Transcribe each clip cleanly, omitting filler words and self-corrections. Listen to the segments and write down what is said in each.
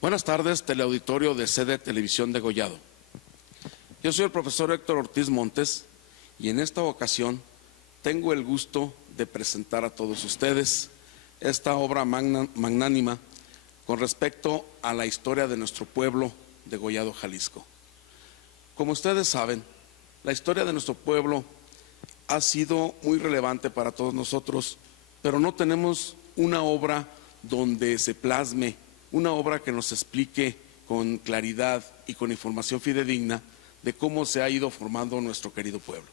Buenas tardes, teleauditorio de Sede Televisión Degollado. Yo soy el profesor Héctor Ortiz Montes y en esta ocasión tengo el gusto de presentar a todos ustedes esta obra magnánima con respecto a la historia de nuestro pueblo, Degollado, Jalisco. Como ustedes saben, la historia de nuestro pueblo ha sido muy relevante para todos nosotros, pero no tenemos una obra donde se plasme, una obra que nos explique con claridad y con información fidedigna de cómo se ha ido formando nuestro querido pueblo.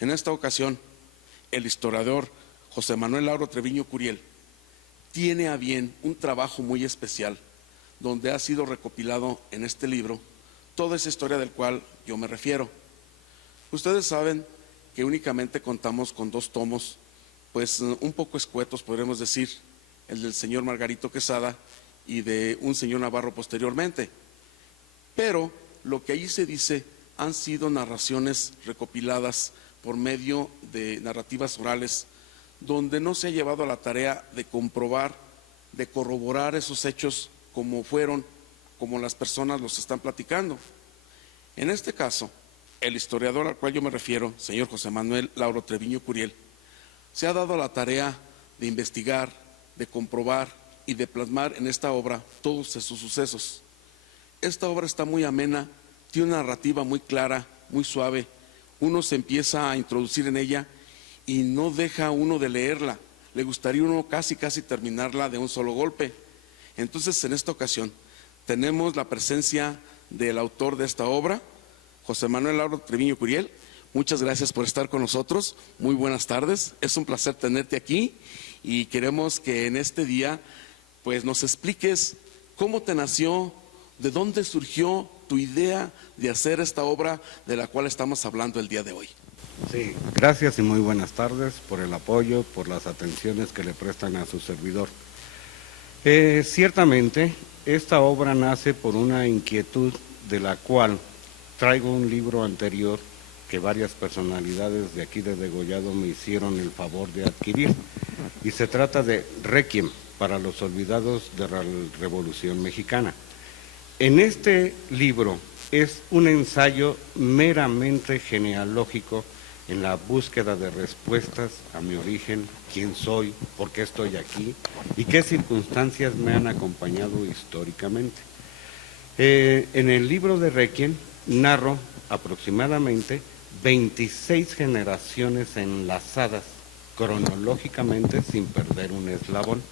En esta ocasión, el historiador José Manuel Lauro Treviño Curiel tiene a bien un trabajo muy especial donde ha sido recopilado en este libro toda esa historia del cual yo me refiero. Ustedes saben que únicamente contamos con 2 tomos, pues un poco escuetos podríamos decir, el del señor Margarito Quesada y de un señor Navarro posteriormente. Pero lo que allí se dice han sido narraciones recopiladas por medio de narrativas orales, donde no se ha llevado a la tarea de comprobar, de corroborar esos hechos como fueron, como las personas los están platicando. En este caso, el historiador al cual yo me refiero, señor José Manuel Lauro Treviño Curiel, se ha dado a la tarea de investigar, de comprobar y de plasmar en esta obra todos esos sucesos. Esta obra está muy amena, tiene una narrativa muy clara, muy suave. Uno se empieza a introducir en ella y no deja uno de leerla. Le gustaría uno casi terminarla de un solo golpe. Entonces, en esta ocasión tenemos la presencia del autor de esta obra, José Manuel Lauro Treviño Curiel. Muchas gracias por estar con nosotros. Muy buenas tardes. Es un placer tenerte aquí y queremos que en este día pues nos expliques cómo te nació, de dónde surgió tu idea de hacer esta obra de la cual estamos hablando el día de hoy. Sí, gracias y muy buenas tardes por el apoyo, por las atenciones que le prestan a su servidor. Ciertamente, esta obra nace por una inquietud de la cual traigo un libro anterior que varias personalidades de aquí de Degollado me hicieron el favor de adquirir, y se trata de Requiem para los olvidados de la Revolución Mexicana. En este libro es un ensayo meramente genealógico en la búsqueda de respuestas a mi origen, quién soy, por qué estoy aquí y qué circunstancias me han acompañado históricamente. En el libro de Requiem narro aproximadamente 26 generaciones enlazadas cronológicamente sin perder un eslabón.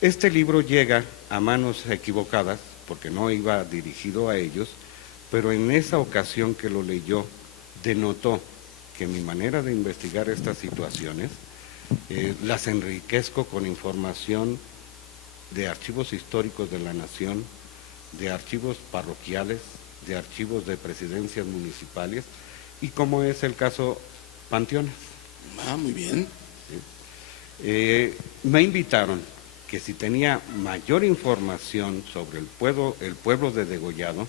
Este libro llega a manos equivocadas porque no iba dirigido a ellos, pero en esa ocasión que lo leyó denotó que mi manera de investigar estas situaciones las enriquezco con información de archivos históricos de la nación, de archivos parroquiales, de archivos de presidencias municipales y, como es el caso, panteones. Muy bien. Sí. Me invitaron que si tenía mayor información sobre el pueblo de Degollado,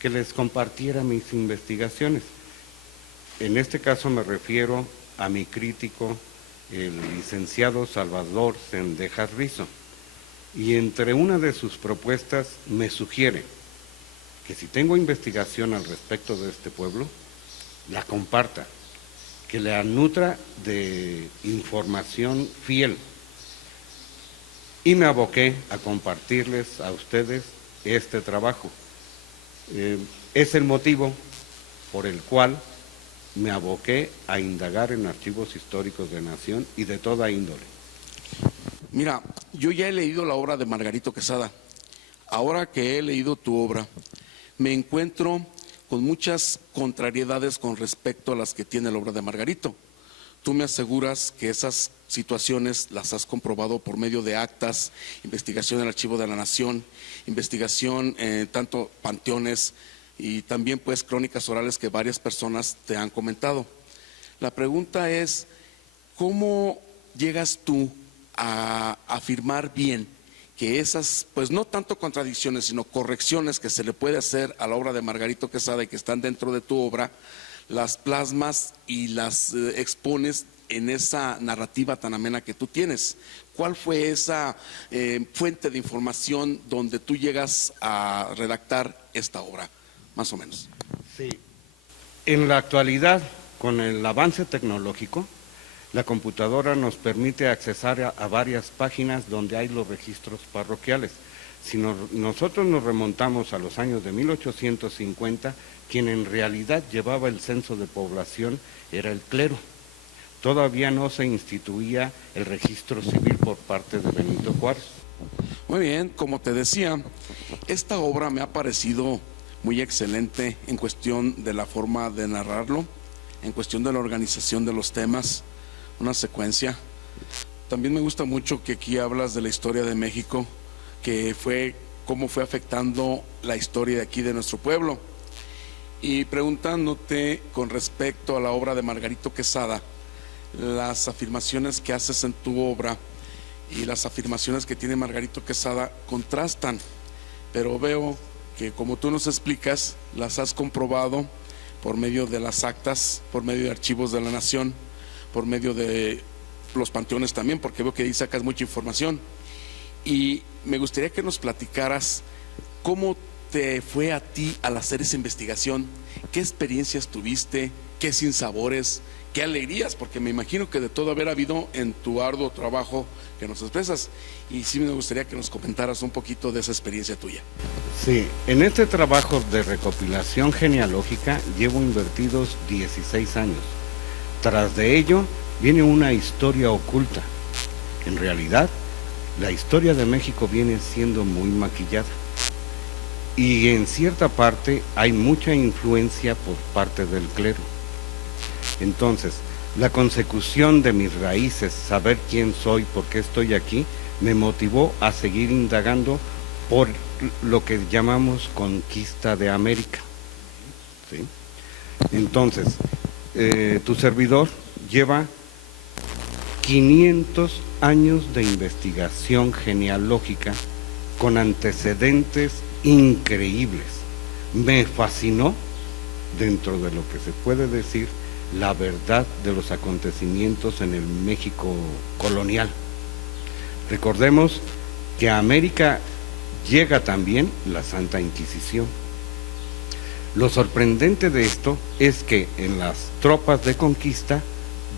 que les compartiera mis investigaciones. En este caso me refiero a mi crítico, el licenciado Salvador Cendejas Rizo, y entre una de sus propuestas me sugiere que si tengo investigación al respecto de este pueblo, la comparta, que la nutra de información fiel. Y me aboqué a compartirles a ustedes este trabajo. Es el motivo por el cual me aboqué a indagar en archivos históricos de nación y de toda índole. Mira, yo ya he leído la obra de Margarito Quesada. Ahora que he leído tu obra, me encuentro con muchas contrariedades con respecto a las que tiene la obra de Margarito. Tú me aseguras que esas situaciones las has comprobado por medio de actas, investigación en el Archivo de la Nación, investigación en tanto panteones y también pues crónicas orales que varias personas te han comentado. La pregunta es, ¿cómo llegas tú a afirmar bien que esas, pues no tanto contradicciones, sino correcciones que se le puede hacer a la obra de Margarito Quesada y que están dentro de tu obra, las plasmas y las expones en esa narrativa tan amena que tú tienes? ¿Cuál fue esa fuente de información donde tú llegas a redactar esta obra, más o menos? Sí. En la actualidad, con el avance tecnológico, la computadora nos permite accesar a varias páginas donde hay los registros parroquiales. Si nosotros nos remontamos a los años de 1850, quien en realidad llevaba el censo de población era el clero. Todavía no se instituía el registro civil por parte de Benito Juárez. Muy bien, como te decía, esta obra me ha parecido muy excelente en cuestión de la forma de narrarlo, en cuestión de la organización de los temas, una secuencia. También me gusta mucho que aquí hablas de la historia de México, que fue cómo fue afectando la historia de aquí de nuestro pueblo. Y preguntándote con respecto a la obra de Margarito Quesada, las afirmaciones que haces en tu obra y las afirmaciones que tiene Margarito Quesada contrastan, pero veo que como tú nos explicas, las has comprobado por medio de las actas, por medio de archivos de la Nación, por medio de los panteones también, porque veo que ahí sacas mucha información. Y me gustaría que nos platicaras cómo te fue a ti al hacer esa investigación, qué experiencias tuviste, qué sinsabores, qué alegrías, porque me imagino que de todo haber habido en tu arduo trabajo que nos expresas, y sí me gustaría que nos comentaras un poquito de esa experiencia tuya. Sí, en este trabajo de recopilación genealógica llevo invertidos 16 años. Tras de ello viene una historia oculta. En realidad, la historia de México viene siendo muy maquillada. Y en cierta parte hay mucha influencia por parte del clero. Entonces, la consecución de mis raíces, saber quién soy, por qué estoy aquí, me motivó a seguir indagando por lo que llamamos conquista de América. ¿Sí? Entonces, tu servidor lleva 500 años de investigación genealógica con antecedentes increíbles. Me fascinó, dentro de lo que se puede decir, la verdad de los acontecimientos en el México colonial. Recordemos que a América llega también la Santa Inquisición. Lo sorprendente de esto es que en las tropas de conquista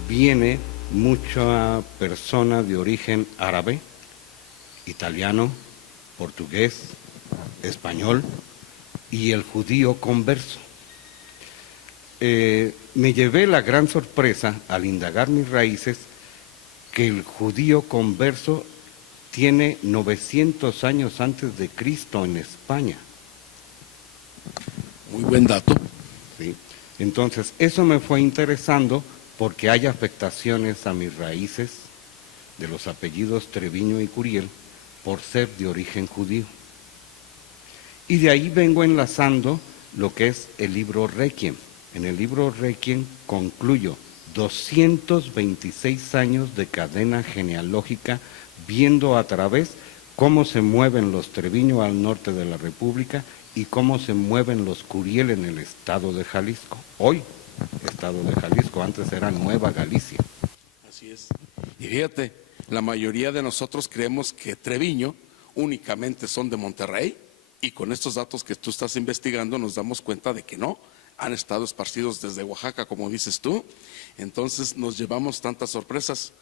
viene mucha persona de origen árabe, italiano, portugués, español y el judío converso. Me llevé la gran sorpresa al indagar mis raíces que el judío converso tiene 900 años antes de Cristo en España. Muy buen dato. ¿Sí? Entonces, eso me fue interesando porque hay afectaciones a mis raíces de los apellidos Treviño y Curiel por ser de origen judío. Y de ahí vengo enlazando lo que es el libro Requiem. En el libro Requiem concluyo 226 años de cadena genealógica viendo a través cómo se mueven los Treviño al norte de la República y cómo se mueven los Curiel en el estado de Jalisco. Hoy, estado de Jalisco, antes era Nueva Galicia. Así es. Y fíjate, la mayoría de nosotros creemos que Treviño únicamente son de Monterrey, y con estos datos que tú estás investigando nos damos cuenta de que no, han estado esparcidos desde Oaxaca, como dices tú. Entonces nos llevamos tantas sorpresas.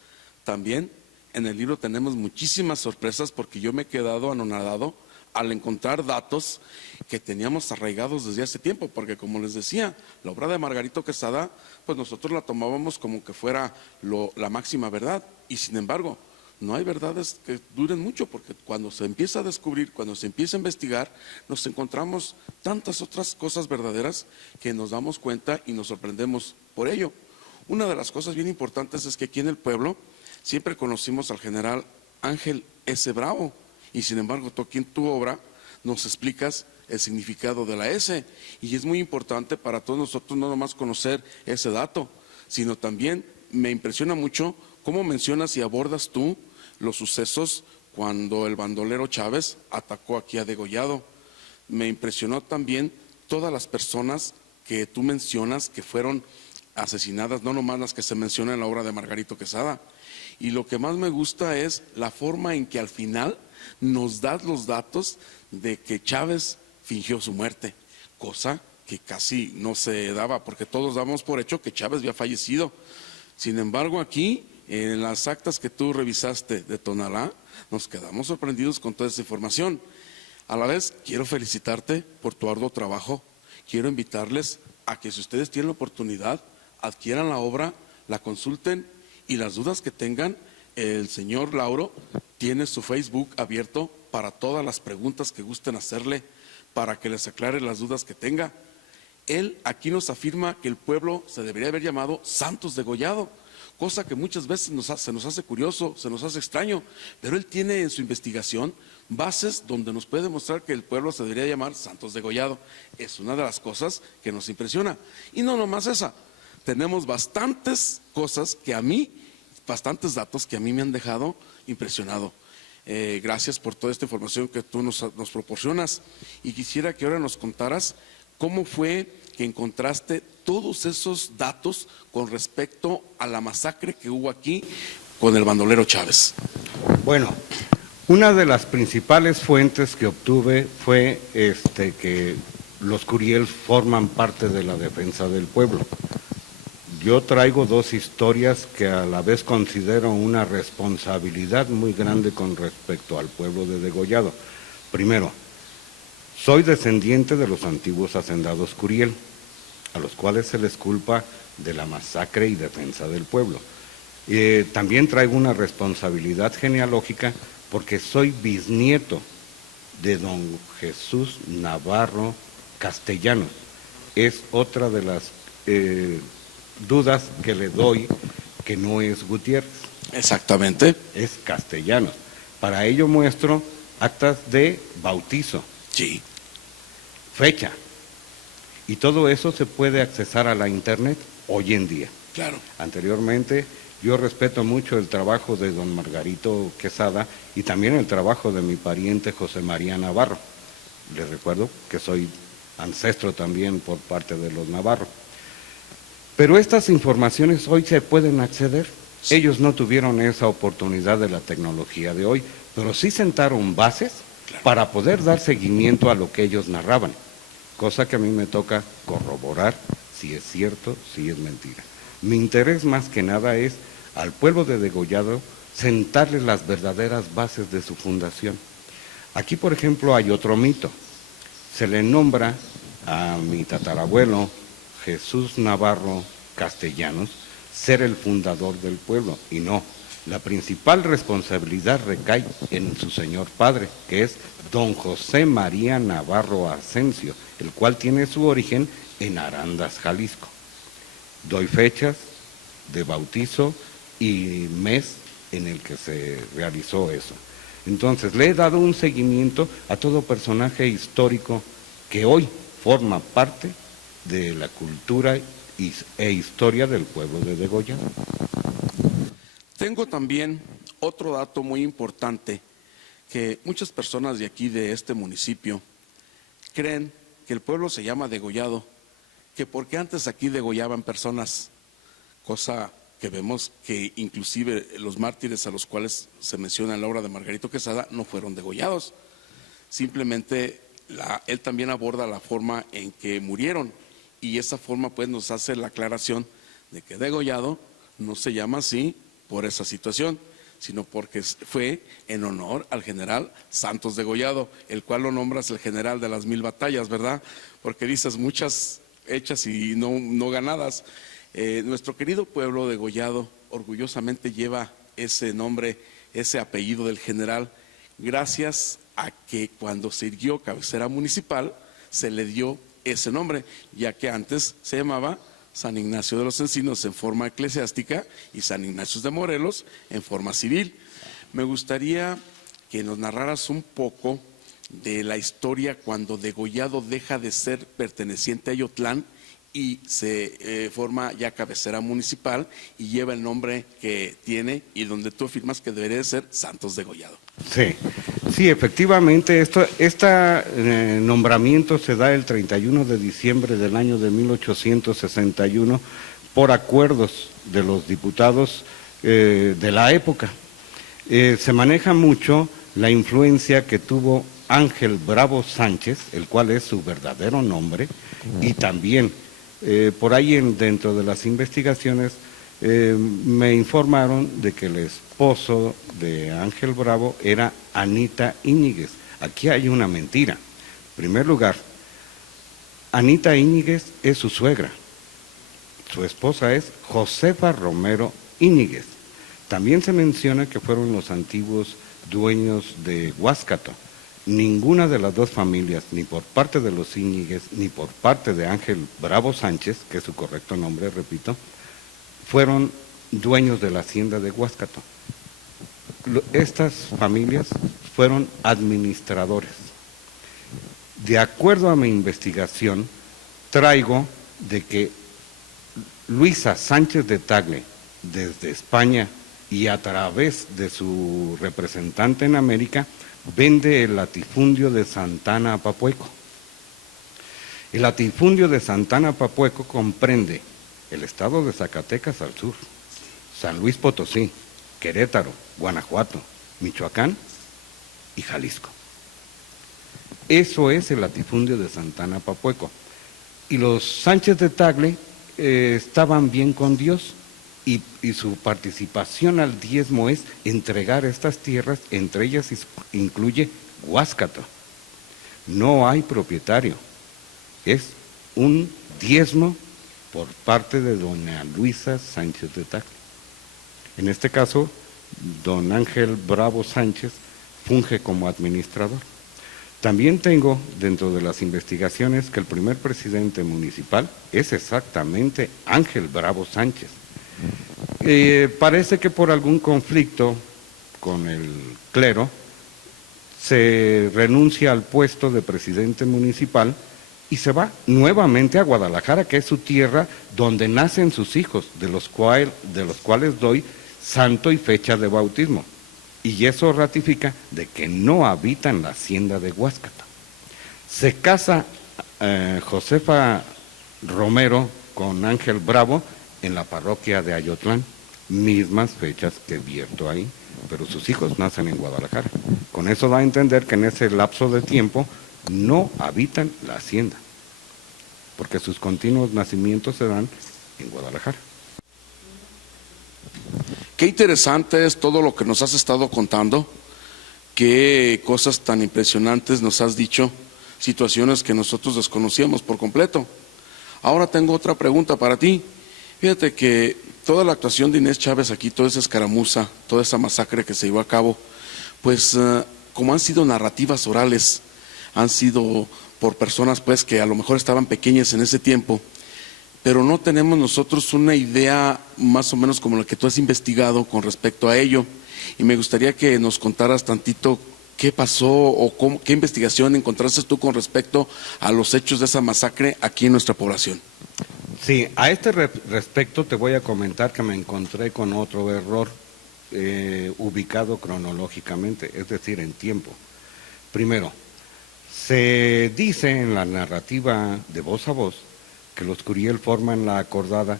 También en el libro tenemos muchísimas sorpresas, porque yo me he quedado anonadado al encontrar datos que teníamos arraigados desde hace tiempo, porque como les decía, la obra de Margarito Quesada, pues nosotros la tomábamos como que fuera la máxima verdad, y sin embargo, no hay verdades que duren mucho, porque cuando se empieza a descubrir, cuando se empieza a investigar, nos encontramos tantas otras cosas verdaderas que nos damos cuenta y nos sorprendemos por ello. Una de las cosas bien importantes es que aquí en el pueblo siempre conocimos al general Ángel S. Bravo, y sin embargo tú aquí en tu obra nos explicas el significado de la S, y es muy importante para todos nosotros no nomás conocer ese dato, sino también me impresiona mucho cómo mencionas y abordas tú los sucesos cuando el bandolero Chávez atacó aquí a Degollado. Me impresionó también todas las personas que tú mencionas que fueron asesinadas, no nomás las que se mencionan en la obra de Margarito Quesada. Y lo que más me gusta es la forma en que al final nos das los datos de que Chávez fingió su muerte, cosa que casi no se daba, porque todos damos por hecho que Chávez había fallecido. Sin embargo, aquí, en las actas que tú revisaste de Tonalá, nos quedamos sorprendidos con toda esa información. A la vez, quiero felicitarte por tu arduo trabajo. Quiero invitarles a que si ustedes tienen la oportunidad, adquieran la obra, la consulten y las dudas que tengan, el señor Lauro tiene su Facebook abierto para todas las preguntas que gusten hacerle, para que les aclare las dudas que tenga. Él aquí nos afirma que el pueblo se debería haber llamado Santos Degollado, cosa que muchas veces se nos hace curioso, se nos hace extraño, pero él tiene en su investigación bases donde nos puede demostrar que el pueblo se debería llamar Santos Degollado. Es una de las cosas que nos impresiona. Y no nomás esa, tenemos bastantes cosas que a mí, bastantes datos que a mí me han dejado impresionado. Gracias por toda esta información que tú nos proporcionas, y quisiera que ahora nos contaras cómo fue que encontraste todos esos datos con respecto a la masacre que hubo aquí con el bandolero Chávez. Bueno, una de las principales fuentes que obtuve fue que los Curiel forman parte de la defensa del pueblo. Yo traigo dos historias que a la vez considero una responsabilidad muy grande con respecto al pueblo de Degollado. Primero, soy descendiente de los antiguos hacendados Curiel, a los cuales se les culpa de la masacre y defensa del pueblo. También traigo una responsabilidad genealógica porque soy bisnieto de don Jesús Navarro Castellanos. Es otra de las dudas que le doy, que no es Gutiérrez. Exactamente. Es Castellanos. Para ello muestro actas de bautizo. Sí. Fecha. Y todo eso se puede accesar a la internet hoy en día. Claro. Anteriormente, yo respeto mucho el trabajo de don Margarito Quesada y también el trabajo de mi pariente José María Navarro. Les recuerdo que soy ancestro también por parte de los Navarro. Pero estas informaciones hoy se pueden acceder. Sí. Ellos no tuvieron esa oportunidad de la tecnología de hoy, pero sí sentaron bases para poder dar seguimiento a lo que ellos narraban, cosa que a mí me toca corroborar si es cierto, si es mentira. Mi interés más que nada es al pueblo de Degollado sentarles las verdaderas bases de su fundación. Aquí, por ejemplo, hay otro mito. Se le nombra a mi tatarabuelo Jesús Navarro Castellanos ser el fundador del pueblo, y no. La principal responsabilidad recae en su señor padre, que es don José María Navarro Asensio, el cual tiene su origen en Arandas, Jalisco. Doy fechas de bautizo y mes en el que se realizó eso. Entonces, le he dado un seguimiento a todo personaje histórico que hoy forma parte de la cultura e historia del pueblo de Degollado. Tengo también otro dato muy importante, que muchas personas de aquí, de este municipio, creen que el pueblo se llama Degollado, que porque antes aquí degollaban personas, cosa que vemos que inclusive los mártires a los cuales se menciona en la obra de Margarito Quesada no fueron degollados. Simplemente él también aborda la forma en que murieron, y esa forma pues nos hace la aclaración de que Degollado no se llama así por esa situación, sino porque fue en honor al general Santos Degollado, el cual lo nombras el general de las 1000 batallas, ¿verdad? Porque dices muchas hechas y no ganadas. Nuestro querido pueblo Degollado orgullosamente lleva ese nombre, ese apellido del general, gracias a que cuando se irguió cabecera municipal se le dio ese nombre, ya que antes se llamaba San Ignacio de los Encinos en forma eclesiástica y San Ignacio de Morelos en forma civil. Me gustaría que nos narraras un poco de la historia cuando Degollado deja de ser perteneciente a Ayotlán y se forma ya cabecera municipal y lleva el nombre que tiene y donde tú afirmas que debería ser Santos Degollado. Sí, efectivamente, este nombramiento se da el 31 de diciembre del año de 1861 por acuerdos de los diputados de la época. Se maneja mucho la influencia que tuvo Ángel Bravo Sánchez, el cual es su verdadero nombre, y también por ahí dentro de las investigaciones me informaron de que el esposo de Ángel Bravo era Anita Íñiguez. Aquí hay una mentira. En primer lugar, Anita Íñiguez es su suegra. Su esposa es Josefa Romero Íñiguez. También se menciona que fueron los antiguos dueños de Huáscato. Ninguna de las dos familias, ni por parte de los Íñiguez, ni por parte de Ángel Bravo Sánchez, que es su correcto nombre, repito, fueron dueños de la hacienda de Huáscato. Estas familias fueron administradores. De acuerdo a mi investigación, traigo de que Luisa Sánchez de Tagle, desde España y a través de su representante en América, vende el latifundio de Santana Apapueco. El latifundio de Santana Apapueco comprende el estado de Zacatecas al sur, San Luis Potosí, Querétaro, Guanajuato, Michoacán y Jalisco. Eso es el latifundio de Santana Apapueco. Y los Sánchez de Tagle estaban bien con Dios y su participación al diezmo es entregar estas tierras, entre ellas incluye Huáscato. No hay propietario, es un diezmo por parte de doña Luisa Sánchez de Tagle. En este caso, don Ángel Bravo Sánchez funge como administrador. También tengo dentro de las investigaciones que el primer presidente municipal es exactamente Ángel Bravo Sánchez. Parece que por algún conflicto con el clero se renuncia al puesto de presidente municipal y se va nuevamente a Guadalajara, que es su tierra donde nacen sus hijos, de los cuales doy santo y fecha de bautismo. Y eso ratifica de que no habita en la hacienda de Huáscato. Se casa Josefa Romero con Ángel Bravo en la parroquia de Ayotlán, mismas fechas que vierto ahí, pero sus hijos nacen en Guadalajara. Con eso da a entender que en ese lapso de tiempo no habitan la hacienda, porque sus continuos nacimientos se dan en Guadalajara. Qué interesante es todo lo que nos has estado contando, qué cosas tan impresionantes nos has dicho, situaciones que nosotros desconocíamos por completo. Ahora tengo otra pregunta para ti. Fíjate que toda la actuación de Inés Chávez aquí, toda esa escaramuza, toda esa masacre que se llevó a cabo, pues como han sido narrativas orales, han sido por personas pues que a lo mejor estaban pequeñas en ese tiempo, pero no tenemos nosotros una idea más o menos como la que tú has investigado con respecto a ello. Y me gustaría que nos contaras tantito qué pasó o qué investigación encontraste tú con respecto a los hechos de esa masacre aquí en nuestra población. Sí, a este respecto te voy a comentar que me encontré con otro error ubicado cronológicamente, es decir, en tiempo. Primero, se dice en la narrativa de voz a voz que los Curiel forman la acordada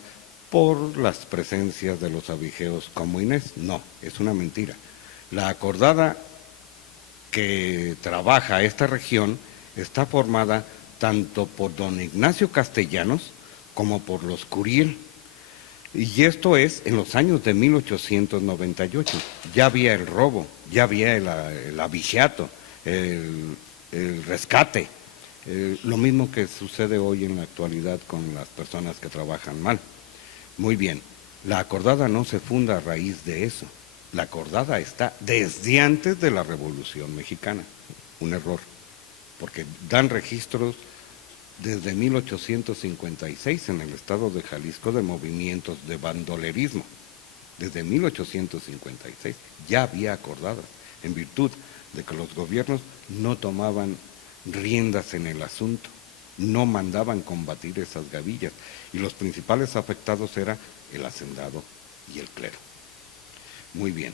por las presencias de los abigeos como Inés. No, es una mentira. La acordada que trabaja esta región está formada tanto por don Ignacio Castellanos como por los Curiel. Y esto es en los años de 1898. Ya había el robo, ya había el abigeato, el rescate. Lo mismo que sucede hoy en la actualidad con las personas que trabajan mal. Muy bien, la acordada no se funda a raíz de eso. La acordada está desde antes de la Revolución Mexicana. Un error, porque dan registros desde 1856 en el estado de Jalisco de movimientos de bandolerismo. Desde 1856 ya había acordado, en virtud de que los gobiernos no tomaban riendas en el asunto, no mandaban combatir esas gavillas, y los principales afectados eran el hacendado y el clero. Muy bien.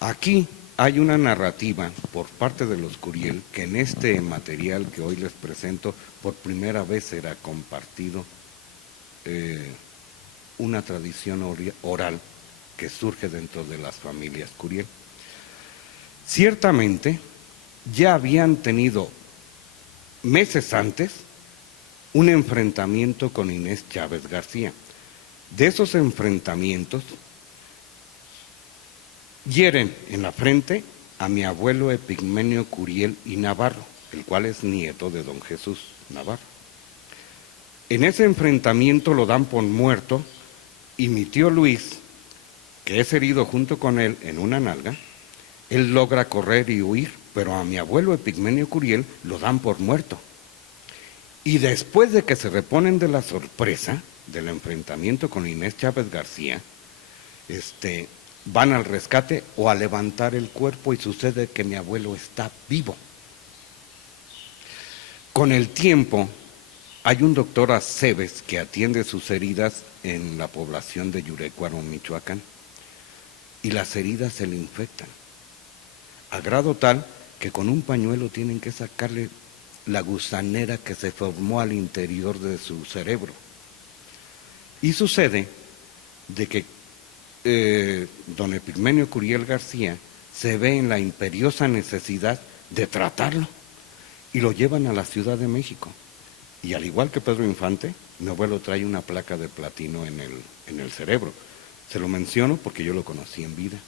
Aquí hay una narrativa por parte de los Curiel que en este material que hoy les presento por primera vez será compartido, una tradición oral que surge dentro de las familias Curiel. Ciertamente ya habían tenido meses antes un enfrentamiento con Inés Chávez García. De esos enfrentamientos hieren en la frente a mi abuelo Epigmenio Curiel y Navarro, el cual es nieto de don Jesús Navarro. En ese enfrentamiento lo dan por muerto y mi tío Luis, que es herido junto con él en una nalga, él logra correr y huir, pero a mi abuelo Epigmenio Curiel lo dan por muerto. Y después de que se reponen de la sorpresa del enfrentamiento con Inés Chávez García, van al rescate o a levantar el cuerpo y sucede que mi abuelo está vivo. Con el tiempo hay un doctor Aceves que atiende sus heridas en la población de Yurecuaro, Michoacán, y las heridas se le infectan, a grado tal que con un pañuelo tienen que sacarle la gusanera que se formó al interior de su cerebro. Y sucede de que don Epigmenio Curiel García se ve en la imperiosa necesidad de tratarlo y lo llevan a la Ciudad de México. Y al igual que Pedro Infante, mi abuelo trae una placa de platino en el cerebro. Se lo menciono porque yo lo conocí en vida.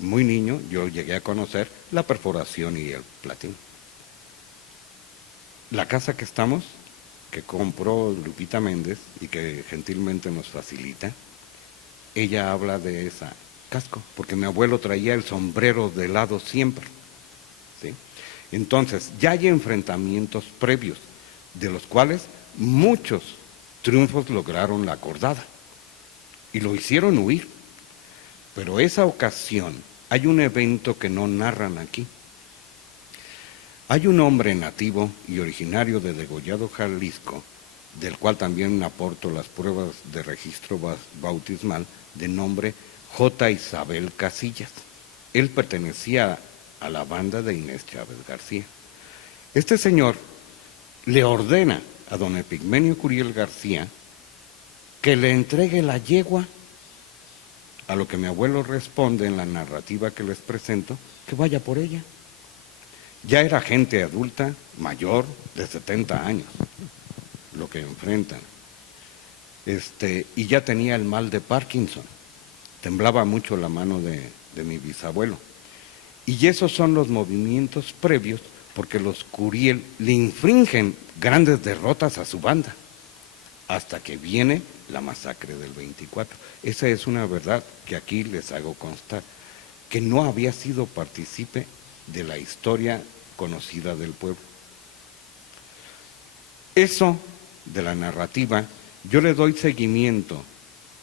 Muy niño yo llegué a conocer la perforación y el platino. La casa que estamos, que compró Lupita Méndez y que gentilmente nos facilita, ella habla de esa casco, porque mi abuelo traía el sombrero de lado siempre, ¿sí? Entonces, ya hay enfrentamientos previos, de los cuales muchos triunfos lograron la acordada, y lo hicieron huir. Pero esa ocasión, hay un evento que no narran aquí. Hay un hombre nativo y originario de Degollado, Jalisco, del cual también aporto las pruebas de registro bautismal, de nombre J. Isabel Casillas. Él pertenecía a la banda de Inés Chávez García. Este señor le ordena a don Epigmenio Curiel García que le entregue la yegua, a lo que mi abuelo responde en la narrativa que les presento, que vaya por ella. Ya era gente adulta, mayor, de 70 años, lo que enfrentan. Y ya tenía el mal de Parkinson, temblaba mucho la mano de mi bisabuelo. Y esos son los movimientos previos, porque los Curiel le infringen grandes derrotas a su banda, hasta que viene la masacre del 24. Esa es una verdad que aquí les hago constar, que no había sido partícipe de la historia conocida del pueblo. Eso de la narrativa, yo le doy seguimiento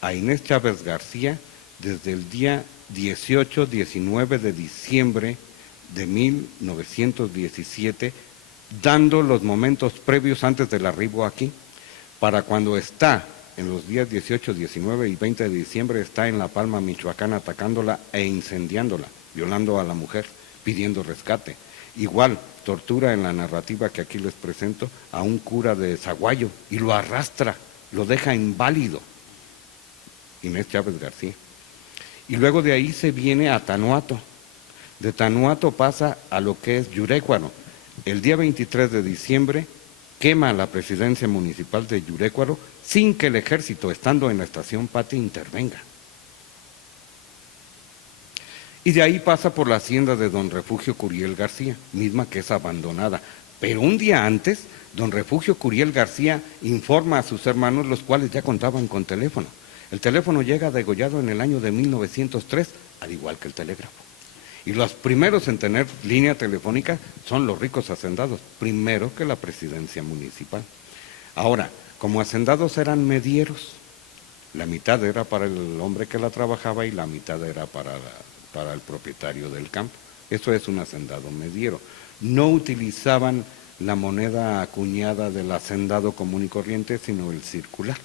a Inés Chávez García desde el día 18-19 de diciembre de 1917, dando los momentos previos antes del arribo aquí, para cuando está en los días 18, 19 y 20 de diciembre, está en La Palma, Michoacán, atacándola e incendiándola, violando a la mujer, pidiendo rescate. Igual, tortura en la narrativa que aquí les presento a un cura de Zaguayo y lo arrastra, lo deja inválido, Inés Chávez García. Y luego de ahí se viene a Tanuato. De Tanuato pasa a lo que es Yurecuaro. El día 23 de diciembre quema la presidencia municipal de Yurecuaro sin que el ejército, estando en la estación Pati, intervenga. Y de ahí pasa por la hacienda de don Refugio Curiel García, misma que es abandonada. Pero un día antes, don Refugio Curiel García informa a sus hermanos, los cuales ya contaban con teléfono. El teléfono llega a Degollado en el año de 1903, al igual que el telégrafo. Y los primeros en tener línea telefónica son los ricos hacendados, primero que la presidencia municipal. Ahora, como hacendados eran medieros, la mitad era para el hombre que la trabajaba y la mitad era para el propietario del campo. Eso es un hacendado mediero. No utilizaban la moneda acuñada del hacendado común y corriente, sino el circular.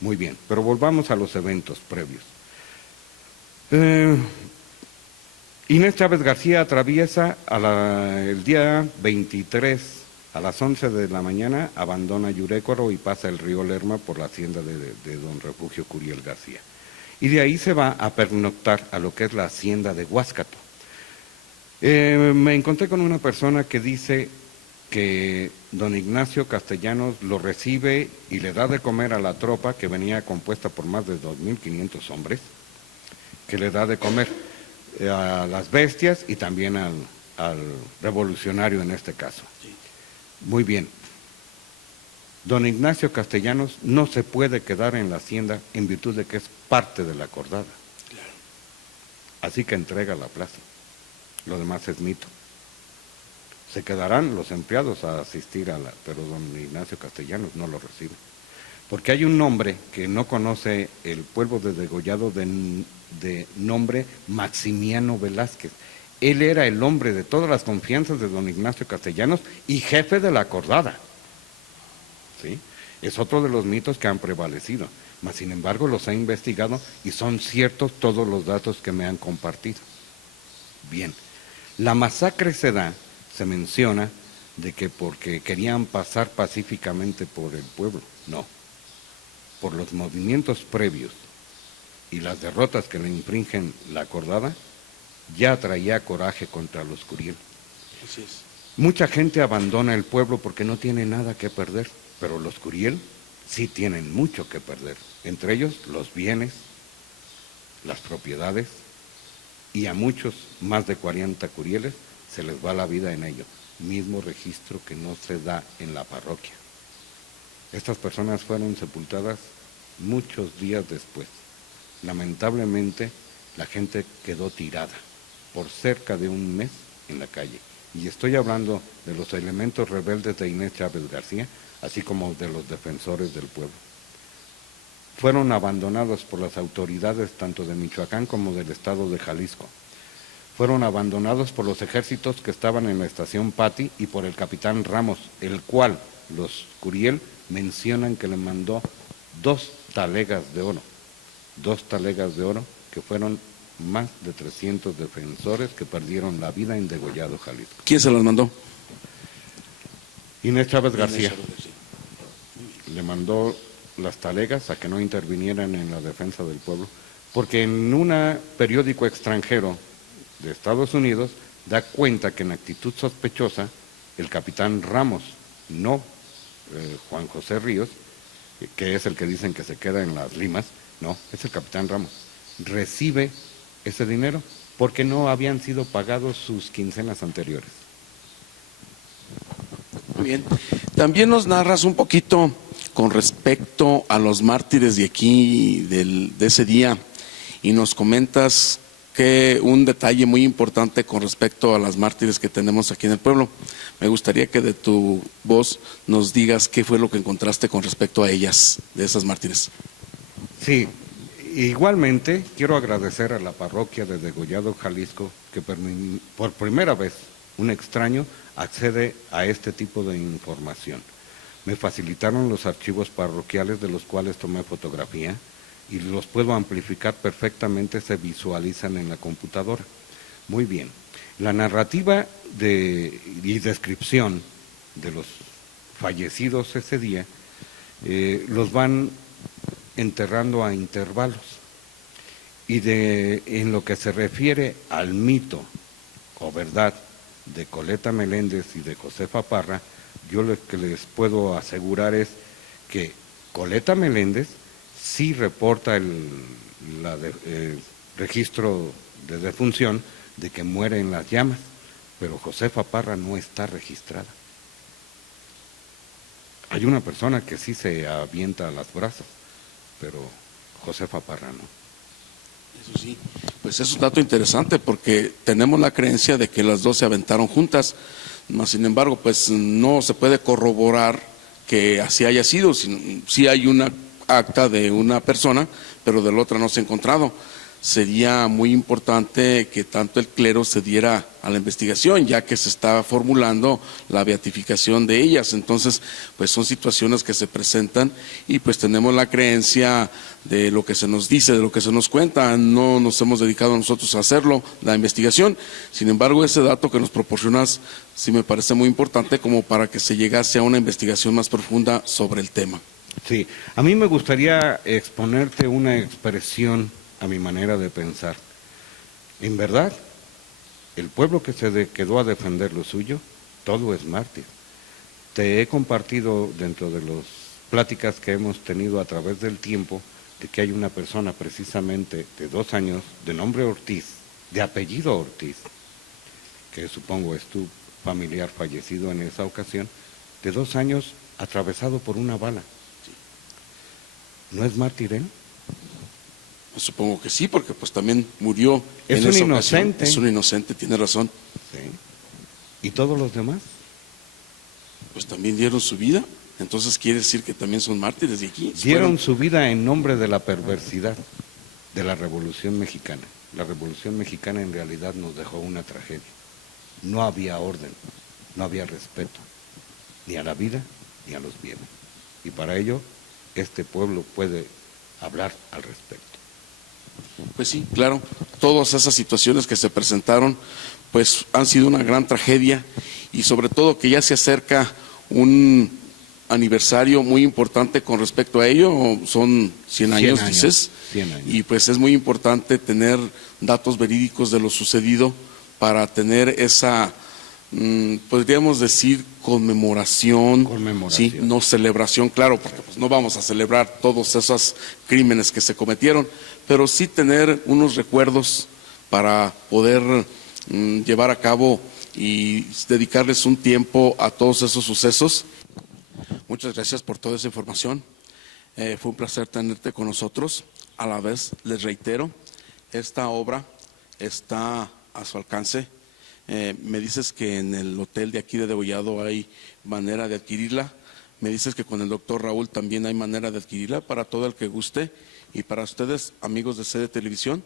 Muy bien, pero volvamos a los eventos previos. Inés Chávez García atraviesa el día 23 a las 11 de la mañana, abandona Yurécuaro y pasa el río Lerma por la hacienda de don Refugio Curiel García. Y de ahí se va a pernoctar a lo que es la hacienda de Huáscato. Me encontré con una persona que dice que don Ignacio Castellanos lo recibe y le da de comer a la tropa que venía compuesta por más de 2.500 hombres, que le da de comer a las bestias y también al revolucionario en este caso. Sí. Muy bien. Don Ignacio Castellanos no se puede quedar en la hacienda en virtud de que es parte de la acordada. Claro. Así que entrega la plaza. Lo demás es mito. Se quedarán los empleados a asistir pero don Ignacio Castellanos no lo recibe. Porque hay un nombre que no conoce el pueblo de Degollado de nombre Maximiano Velázquez. Él era el hombre de todas las confianzas de don Ignacio Castellanos y jefe de la acordada. ¿Sí? Es otro de los mitos que han prevalecido, mas sin embargo los he investigado y son ciertos todos los datos que me han compartido. Bien, la masacre se menciona de que porque querían pasar pacíficamente por el pueblo, no, por los movimientos previos y las derrotas que le infringen la acordada, ya traía coraje contra los Curiel. Así es. Mucha gente abandona el pueblo porque no tiene nada que perder, pero los Curiel sí tienen mucho que perder, entre ellos los bienes, las propiedades, y a muchos, más de 40 Curieles, se les va la vida en ello, mismo registro que no se da en la parroquia. Estas personas fueron sepultadas muchos días después. Lamentablemente, la gente quedó tirada por cerca de un mes en la calle. Y estoy hablando de los elementos rebeldes de Inés Chávez García, así como de los defensores del pueblo. Fueron abandonados por las autoridades tanto de Michoacán como del estado de Jalisco. Fueron abandonados por los ejércitos que estaban en la estación Pati y por el capitán Ramos, el cual los Curiel mencionan que le mandó 2 talegas de oro. 2 talegas de oro que fueron más de 300 defensores que perdieron la vida en Degollado, Jalisco. ¿Quién se las mandó? Inés Chávez García. Inés Chávez García. Le mandó las talegas a que no intervinieran en la defensa del pueblo, porque en un periódico extranjero de Estados Unidos da cuenta que en actitud sospechosa el capitán Ramos, no Juan José Ríos, que es el que dicen que se queda en las limas, no, es el capitán Ramos, recibe ese dinero porque no habían sido pagados sus quincenas anteriores. Muy bien. También nos narras un poquito con respecto a los mártires de aquí, de ese día, y nos comentas que un detalle muy importante con respecto a las mártires que tenemos aquí en el pueblo. Me gustaría que de tu voz nos digas qué fue lo que encontraste con respecto a ellas, de esas mártires. Sí, igualmente quiero agradecer a la parroquia de Degollado, Jalisco, que por primera vez un extraño accede a este tipo de información. Me facilitaron los archivos parroquiales de los cuales tomé fotografía y los puedo amplificar perfectamente, se visualizan en la computadora. Muy bien. La narrativa y descripción de los fallecidos ese día los van enterrando a intervalos. Y en lo que se refiere al mito o verdad de Coleta Meléndez y de Josefa Parra, yo lo que les puedo asegurar es que Coleta Meléndez sí reporta el registro de defunción de que muere en las llamas, pero Josefa Parra no está registrada. Hay una persona que sí se avienta a las brasas, pero Josefa Parra no. Eso sí, pues es un dato interesante porque tenemos la creencia de que las dos se aventaron juntas, mas sin embargo pues no se puede corroborar que así haya sido. Sí hay una acta de una persona, pero de la otra no se ha encontrado. Sería muy importante que tanto el clero se diera a la investigación, ya que se está formulando la beatificación de ellas. Entonces, pues son situaciones que se presentan y pues tenemos la creencia de lo que se nos dice, de lo que se nos cuenta. No nos hemos dedicado nosotros a hacerlo, la investigación. Sin embargo, ese dato que nos proporcionas sí me parece muy importante como para que se llegase a una investigación más profunda sobre el tema. Sí, a mí me gustaría exponerte una expresión a mi manera de pensar. En verdad, el pueblo que quedó a defender lo suyo, todo es mártir. Te he compartido dentro de las pláticas que hemos tenido a través del tiempo de que hay una persona precisamente de 2 años, de nombre Ortiz, de apellido Ortiz, que supongo es tu familiar fallecido en esa ocasión, de 2 años atravesado por una bala. ¿No es mártir él? Pues supongo que sí, porque pues también murió Es en un esa inocente. ocasión. Es un inocente, tiene razón. Sí. ¿Y todos los demás? Pues también dieron su vida. Entonces quiere decir que también son mártires de aquí. Dieron su vida en nombre de la perversidad de la Revolución Mexicana. La Revolución Mexicana en realidad nos dejó una tragedia. No había orden, no había respeto, ni a la vida ni a los bienes. Y para ello, este pueblo puede hablar al respecto. Pues sí, claro, todas esas situaciones que se presentaron, pues han sido una gran tragedia y sobre todo que ya se acerca un aniversario muy importante con respecto a ello, son 100 años, dices, 100 años. Y pues es muy importante tener datos verídicos de lo sucedido para tener esa, podríamos decir, conmemoración, ¿sí? No celebración, claro, porque pues no vamos a celebrar todos esos crímenes que se cometieron, pero sí tener unos recuerdos para poder llevar a cabo y dedicarles un tiempo a todos esos sucesos. Muchas gracias por toda esa información. Fue un placer tenerte con nosotros. A la vez, les reitero, esta obra está a su alcance. Me dices que en el hotel de aquí de Degollado hay manera de adquirirla. Me dices que con el doctor Raúl también hay manera de adquirirla para todo el que guste. Y para ustedes, amigos de CD Televisión,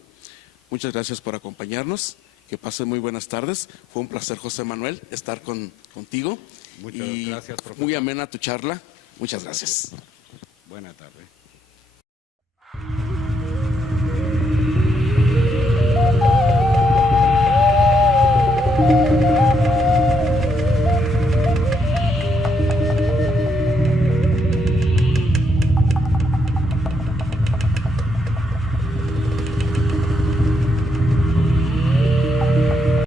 muchas gracias por acompañarnos. Que pasen muy buenas tardes. Fue un placer, José Manuel, estar contigo. Muchas gracias, profesor. Muy amena tu charla. Muchas gracias. Buena tarde.